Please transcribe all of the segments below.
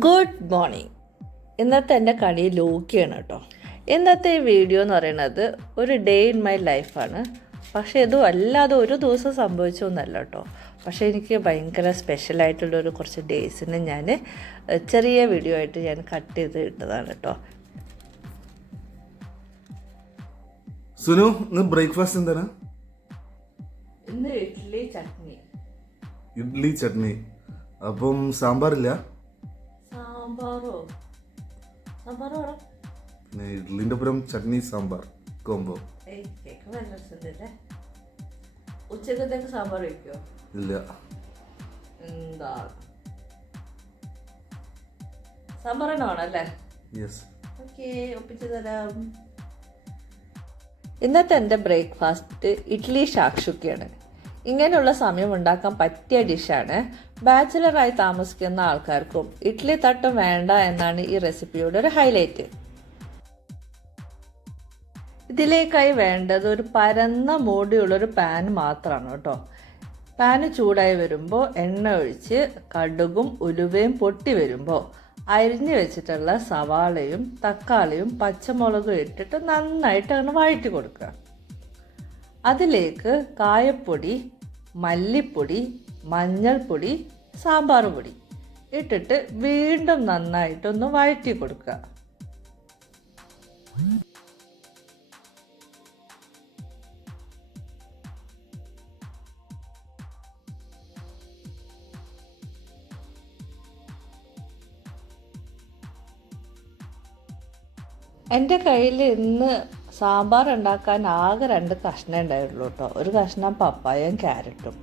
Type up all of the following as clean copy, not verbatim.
Good morning. ഇന്നത്തെ എൻ്റെ കളി ലോക്കിയാണ് കേട്ടോ. ഇന്നത്തെ ഈ വീഡിയോ എന്ന് പറയുന്നത് ഒരു ഡേ ഇൻ മൈ ലൈഫാണ്. പക്ഷേ ഇത് അല്ലാതെ ഒരു ദിവസം സംഭവിച്ചൊന്നുമല്ല കേട്ടോ. പക്ഷേ എനിക്ക് ഭയങ്കര സ്പെഷ്യലായിട്ടുള്ളൊരു കുറച്ച് ഡേയ്സിന് ഞാൻ ചെറിയ വീഡിയോ ആയിട്ട് ഞാൻ കട്ട് ചെയ്ത് ഇട്ടതാണ് കേട്ടോ. സുനു, ഇന്ന് ബ്രേക്ക്ഫാസ്റ്റ് എന്താണ്? ഇന്ന് ഇഡ്ഡലി ചട്നി. ഇഡ്ഡലി ചട്നി. അപ്പം സാമ്പാറില്ല? സാമ്പാറോ? സാമ്പാറോ? പിന്നെ ഇഡ്ഡലിൻ്റെ പുറം ചട്നി സാമ്പാർ കോംബോ. ഉച്ചക്കത്തേക്ക് സാമ്പാർ വയ്ക്കോ? ഇല്ല. എന്താ സാമ്പാർ തന്നെ വേണമല്ലേ? യെസ്. ഓക്കെ, ഒപ്പിച്ചു തരാം. ഇന്നത്തെ എൻ്റെ ബ്രേക്ക്ഫാസ്റ്റ് ഇഡ്ഡലി ഷാക്ഷുക്കയാണ്. ഇങ്ങനെയുള്ള സമയം ഉണ്ടാക്കാൻ പറ്റിയ ഡിഷാണ്. ബാച്ചിലറായി താമസിക്കുന്ന ആൾക്കാർക്കും ഇഡ്ഡലി തട്ടും വേണ്ട എന്നാണ് ഈ റെസിപ്പിയുടെ ഒരു ഹൈലൈറ്റ്. ഇതിലേക്കായി വേണ്ടത് ഒരു പരന്ന മൂടിയുള്ളൊരു പാൻ മാത്രമാണ് കേട്ടോ. പാന് ചൂടായി വരുമ്പോൾ എണ്ണ ഒഴിച്ച് കടുകും ഉലുവയും പൊട്ടി വരുമ്പോൾ അരിഞ്ഞു വെച്ചിട്ടുള്ള സവാളയും തക്കാളിയും പച്ചമുളകും ഇട്ടിട്ട് നന്നായിട്ട് അങ്ങനെ വഴറ്റി കൊടുക്കുക. അതിലേക്ക് കായപ്പൊടി, മല്ലിപ്പൊടി, മഞ്ഞൾപ്പൊടി, സാമ്പാർ പൊടി ഇട്ടിട്ട് വീണ്ടും നന്നായിട്ടൊന്ന് വഴറ്റി കൊടുക്കുക. എൻ്റെ കയ്യിൽ ഇന്ന് സാമ്പാർ ഉണ്ടാക്കാൻ ആകെ 2 കഷ്ണം ഉണ്ടായുള്ളൂ കേട്ടോ. ഒരു കഷ്ണം പപ്പായയും ക്യാരറ്റും.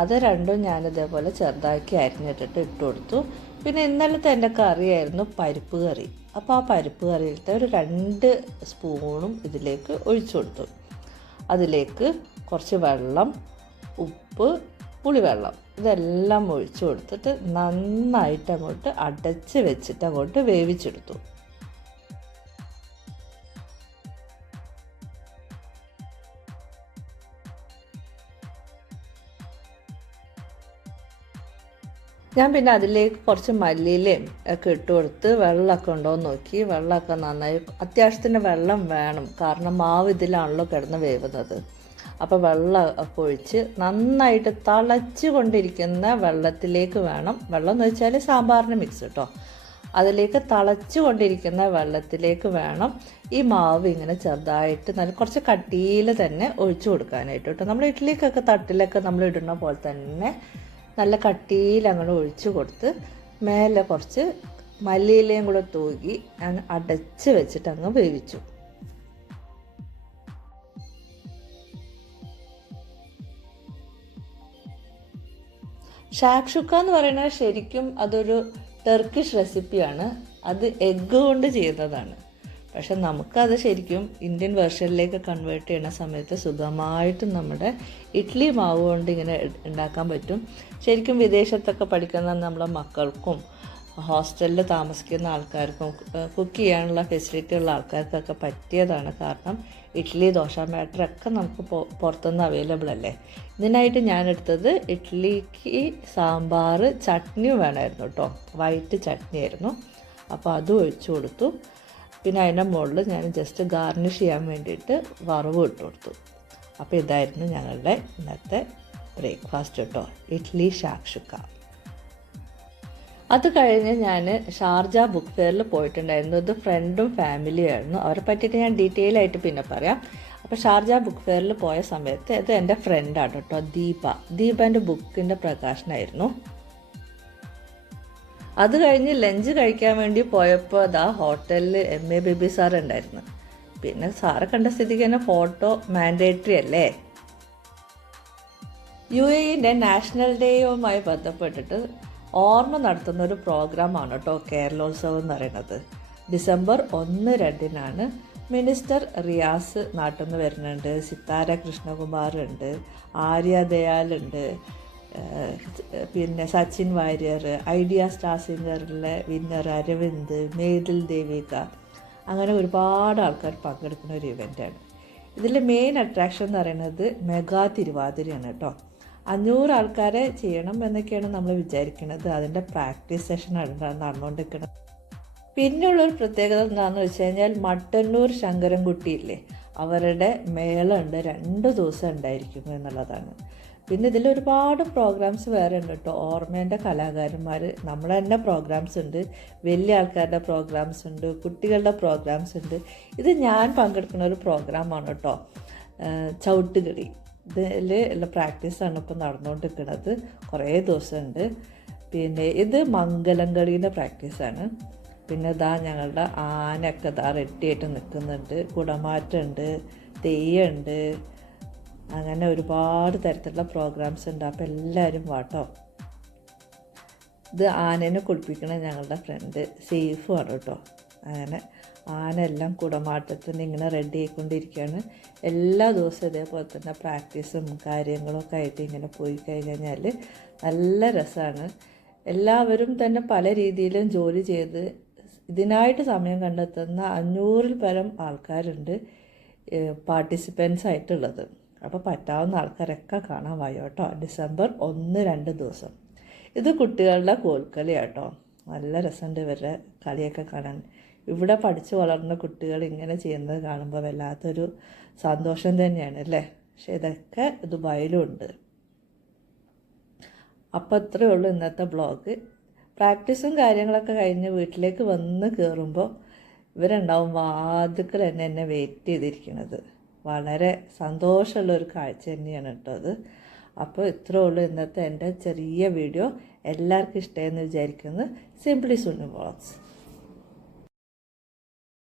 അത് രണ്ടും ഞാനിതേപോലെ ചെറുതാക്കി അരിഞ്ഞിട്ടിട്ട് ഇട്ട് കൊടുത്തു. പിന്നെ ഇന്നലത്തെ എൻ്റെ കറിയായിരുന്നു പരിപ്പ് കറി. അപ്പോൾ ആ പരിപ്പ് കറിയിലത്തെ ഒരു 2 സ്പൂണും ഇതിലേക്ക് ഒഴിച്ചു കൊടുത്തു. അതിലേക്ക് കുറച്ച് വെള്ളം, ഉപ്പ്, പുളിവെള്ളം ഇതെല്ലാം ഒഴിച്ചു കൊടുത്തിട്ട് നന്നായിട്ട് അങ്ങോട്ട് അടച്ച് വെച്ചിട്ട് അങ്ങോട്ട് വേവിച്ചെടുത്തു. ഞാൻ പിന്നെ അതിലേക്ക് കുറച്ച് മല്ലിയിലയും ഒക്കെ ഇട്ട് കൊടുത്ത് വെള്ളമൊക്കെ ഉണ്ടോ എന്ന് നോക്കി. വെള്ളമൊക്കെ നന്നായി, അത്യാവശ്യത്തിന് വെള്ളം വേണം, കാരണം മാവ് ഇതിലാണല്ലോ കിടന്ന് വേവുന്നത്. അപ്പോൾ വെള്ളമൊക്കെ ഒഴിച്ച് നന്നായിട്ട് തിളച്ച് കൊണ്ടിരിക്കുന്ന വെള്ളത്തിലേക്ക് വേണം, വെള്ളം എന്ന് വെച്ചാൽ സാമ്പാറിന് മിക്സ് കേട്ടോ, അതിലേക്ക് തിളച്ച് കൊണ്ടിരിക്കുന്ന വെള്ളത്തിലേക്ക് വേണം ഈ മാവ് ഇങ്ങനെ ചെറുതായിട്ട് നല്ല കുറച്ച് കട്ടിയിൽ തന്നെ ഒഴിച്ചു കൊടുക്കാനായിട്ട് കേട്ടോ. നമ്മൾ ഇഡ്ഡലിക്കൊക്കെ തട്ടിലൊക്കെ നമ്മൾ ഇടുന്ന പോലെ തന്നെ നല്ല കട്ടിയിൽ അങ്ങനെ ഒഴിച്ചു കൊടുത്ത് മേലെ കുറച്ച് മല്ലിയിലയും കൂടെ തൂകി അങ്ങ് അടച്ച് വെച്ചിട്ട് അങ്ങ് വേവിച്ചു. ഷാക്ഷുക്ക എന്ന് പറയുന്നത് ശരിക്കും അതൊരു ടർക്കിഷ് റെസിപ്പിയാണ്. അത് എഗ്ഗ് കൊണ്ട് ചെയ്യുന്നതാണ്. പക്ഷെ നമുക്കത് ശരിക്കും ഇന്ത്യൻ വേർഷനിലേക്ക് കൺവേർട്ട് ചെയ്യുന്ന സമയത്ത് സുഖമായിട്ടും നമ്മുടെ ഇഡ്ഡലി മാവ് കൊണ്ട് ഇങ്ങനെ ഉണ്ടാക്കാൻ പറ്റും. ശരിക്കും വിദേശത്തൊക്കെ പഠിക്കുന്ന നമ്മളെ മക്കൾക്കും ഹോസ്റ്റലിൽ താമസിക്കുന്ന ആൾക്കാർക്കും കുക്ക് ചെയ്യാനുള്ള ഫെസിലിറ്റി ഉള്ള ആൾക്കാർക്കൊക്കെ പറ്റിയതാണ്. കാരണം ഇഡ്ഡലി, ദോശ ബാറ്ററൊക്കെ നമുക്ക് പുറത്തുനിന്ന് അവൈലബിൾ അല്ലേ. ഇതിനായിട്ട് ഞാനെടുത്തത് ഇഡ്ഡലിക്ക് സാമ്പാർ ചട്നിയും വേണമായിരുന്നു കേട്ടോ. വൈറ്റ് ചട്നി ആയിരുന്നു. അപ്പോൾ അതും ഒഴിച്ചു കൊടുത്തു. പിന്നെ അതിൻ്റെ മുകളിൽ ഞാൻ ജസ്റ്റ് ഗാർണിഷ് ചെയ്യാൻ വേണ്ടിയിട്ട് വറവ് ഇട്ട് കൊടുത്തു. അപ്പോൾ ഇതായിരുന്നു ഞങ്ങളുടെ ഇന്നത്തെ ബ്രേക്ക്ഫാസ്റ്റ് കേട്ടോ, ഇഡ്ഡലി ഷാക്ഷുക്ക. അത് കഴിഞ്ഞ് ഞാൻ ഷാർജ ബുക്ക് ഫെയറിൽ പോയിട്ടുണ്ടായിരുന്നു. ഇത് ഫ്രണ്ടും ഫാമിലിയും ആയിരുന്നു. അവരെ പറ്റിയിട്ട് ഞാൻ ഡീറ്റെയിൽ ആയിട്ട് പിന്നെ പറയാം. അപ്പോൾ ഷാർജ ബുക്ക് ഫെയറിൽ പോയ സമയത്ത് ഇത് എൻ്റെ ഫ്രണ്ടാണ് കേട്ടോ, ദീപൻ്റെ ബുക്കിൻ്റെ പ്രകാശനമായിരുന്നു. അത് കഴിഞ്ഞ് ലഞ്ച് കഴിക്കാൻ വേണ്ടി പോയപ്പോൾ അതാ ഹോട്ടലിൽ MA ബേബി സാർ ഉണ്ടായിരുന്നു. പിന്നെ സാറെ കണ്ട സ്ഥിതിക്ക് തന്നെ ഫോട്ടോ മാൻഡേറ്ററി അല്ലേ. UAE നാഷണൽ ഡേയുമായി ബന്ധപ്പെട്ടിട്ട് ഓർമ്മ നടത്തുന്ന ഒരു പ്രോഗ്രാമാണ് കേട്ടോ കേരളോത്സവം എന്ന് പറയുന്നത്. ഡിസംബർ 1-2 മിനിസ്റ്റർ റിയാസ് നാട്ടിൽ നിന്ന് വരുന്നുണ്ട്, സിത്താര കൃഷ്ണകുമാർ ഉണ്ട്, ആര്യ ദയാലുണ്ട്, പിന്നെ സച്ചിൻ വാര്യർ, ഐഡിയ സ്റ്റാർ സിംഗറിലെ വിന്നർ അരവിന്ദ്, മേതിൽ ദേവിക, അങ്ങനെ ഒരുപാട് ആൾക്കാർ പങ്കെടുക്കുന്ന ഒരു ഇവൻ്റാണ്. ഇതിൽ മെയിൻ അട്രാക്ഷൻ എന്ന് പറയുന്നത് മെഗാ തിരുവാതിരയാണ് കേട്ടോ. 500 ആൾക്കാരെ ചെയ്യണം എന്നൊക്കെയാണ് നമ്മൾ വിചാരിക്കുന്നത്. അതിൻ്റെ പ്രാക്ടീസ് സെഷനാണ് നടന്നുകൊണ്ടിരിക്കുന്നത്. പിന്നെയുള്ളൊരു പ്രത്യേകത എന്താണെന്ന് വെച്ച് കഴിഞ്ഞാൽ മട്ടന്നൂർ ശങ്കരൻകുട്ടിയില്ലേ, അവരുടെ മേളമുണ്ട്, 2 ദിവസം ഉണ്ടായിരിക്കും എന്നുള്ളതാണ്. പിന്നെ ഇതിൽ ഒരുപാട് പ്രോഗ്രാംസ് വേറെ ഉണ്ട് കേട്ടോ. ഓർമ്മേൻ്റെ കലാകാരന്മാർ, നമ്മൾ തന്നെ പ്രോഗ്രാംസ് ഉണ്ട്, വലിയ ആൾക്കാരുടെ പ്രോഗ്രാംസ് ഉണ്ട്, കുട്ടികളുടെ പ്രോഗ്രാംസ് ഉണ്ട്. ഇത് ഞാൻ പങ്കെടുക്കുന്ന ഒരു പ്രോഗ്രാമാണ് കേട്ടോ, ചവിട്ടുകളി. ഇതിൽ ഉള്ള പ്രാക്ടീസാണ് ഇപ്പോൾ നടന്നുകൊണ്ടിരിക്കുന്നത്. കുറേ ദിവസമുണ്ട്. പിന്നെ ഇത് മംഗലം കളീൻ്റെ പ്രാക്ടീസാണ്. പിന്നെ ഇതാ ഞങ്ങളുടെ ആനയൊക്കെ ഇതാ റെഡിയായിട്ട് നിൽക്കുന്നുണ്ട്. കുടമാറ്റമുണ്ട്, തെയ്യമുണ്ട്, അങ്ങനെ ഒരുപാട് തരത്തിലുള്ള പ്രോഗ്രാംസ് ഉണ്ട്. അപ്പോൾ എല്ലാവരും വാട്ടോ. ഇത് ആനേനെ കുളിപ്പിക്കണ ഞങ്ങളുടെ ഫ്രണ്ട് സേഫുമാണ് കേട്ടോ. അങ്ങനെ ആന എല്ലാം കുടമാട്ടത്തിന് ഇങ്ങനെ റെഡി ആയിക്കൊണ്ടിരിക്കുകയാണ്. എല്ലാ ദിവസവും ഇതേപോലെ തന്നെ പ്രാക്ടീസും കാര്യങ്ങളൊക്കെ ആയിട്ട് ഇങ്ങനെ പോയി കഴിഞ്ഞാൽ നല്ല രസമാണ്. എല്ലാവരും തന്നെ പല രീതിയിലും ജോലി ചെയ്ത് ഇതിനായിട്ട് സമയം കണ്ടെത്തുന്ന 500-ൽ പരം ആൾക്കാരുണ്ട് പാർട്ടിസിപ്പൻസ് ആയിട്ടുള്ളത്. അപ്പോൾ പറ്റാവുന്ന ആൾക്കാരൊക്കെ കാണാൻ വായോ കേട്ടോ. ഡിസംബർ 1-2 ദിവസം. ഇത് കുട്ടികളുടെ കോൽക്കളി കേട്ടോ. നല്ല രസമുണ്ട് ഇവരുടെ കളിയൊക്കെ കാണാൻ. ഇവിടെ പഠിച്ചു വളർന്ന കുട്ടികൾ ഇങ്ങനെ ചെയ്യുന്നത് കാണുമ്പോൾ വല്ലാത്തൊരു സന്തോഷം തന്നെയാണ് അല്ലേ. പക്ഷെ ഇതൊക്കെ ദുബായിലും ഉണ്ട്. അപ്പോൾ അത്രയേ ഉള്ളൂ ഇന്നത്തെ ബ്ലോഗ്. പ്രാക്ടീസും കാര്യങ്ങളൊക്കെ കഴിഞ്ഞ് വീട്ടിലേക്ക് വന്ന് കയറുമ്പോൾ ഇവരുണ്ടാവും വാതിക്കൽ എന്നെ വെയിറ്റ് ചെയ്തിരിക്കുന്നത്. വളരെ സന്തോഷമുള്ളൊരു കാഴ്ച തന്നെയാണ് കേട്ടോ അത്. അപ്പോൾ ഇത്രയേ ഉള്ളൂ ഇന്നത്തെ എൻ്റെ ചെറിയ വീഡിയോ. എല്ലാവർക്കും ഇഷ്ടമായെന്ന് വിചാരിക്കുന്നു. Simply Sunu vlogs.